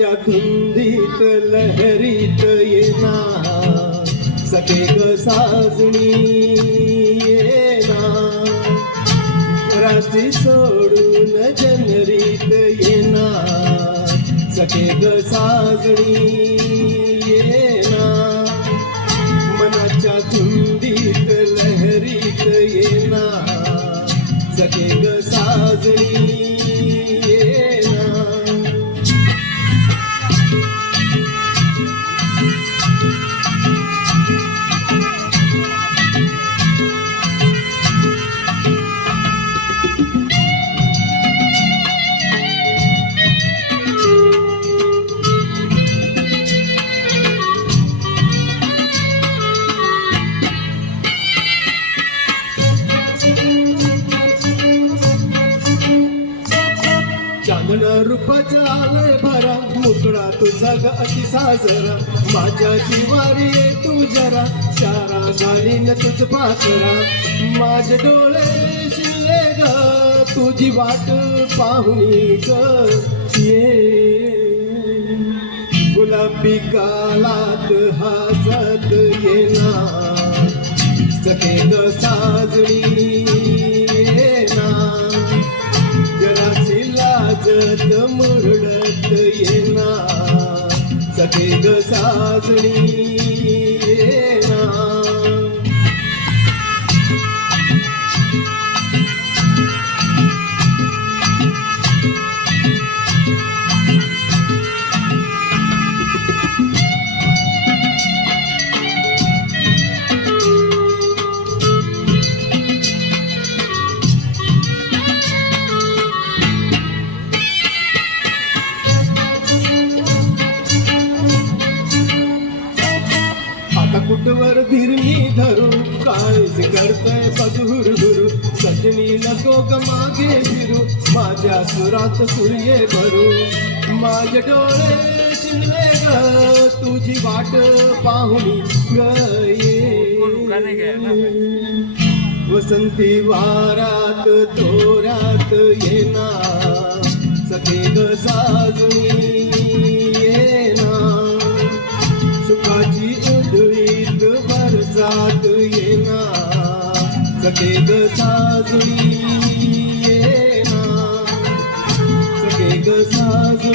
मनाच्या धुंदीत लहरीत येणार सखे ग साजणी येणार घराची सोडून जनरीत येणार सखे ग साजणी येणार मनाच्या धुंदीत लहरीत येणार सखे ग साजणी चांदण रूपाचं आलंय भरा मुकळा तुझा ग अति साजरा माझ्या जीवारी ये तू जरा चारा घालीन तुझ पाकरा माझे डोळे शिरले ग तुझी वाट पाहुणी ग ये गुलाबी कालात हसत येणार सखे ग साजणी लाजत मुरडत येणार सखे ग साजणी येणार कुटवर धिरणी धरू काळीज करतय बधुर सजनी नको ग मागे फिरू माझ्या सुरात सूर्य भरू माझे डोळे शिरले ग तुझी वाट पाहुणी ग वसंती वारात तोरात येणार सखे ग साजणी सुखाची उधळीत बरसात येणार सखे ग साजणी येणार सखे ग साजणी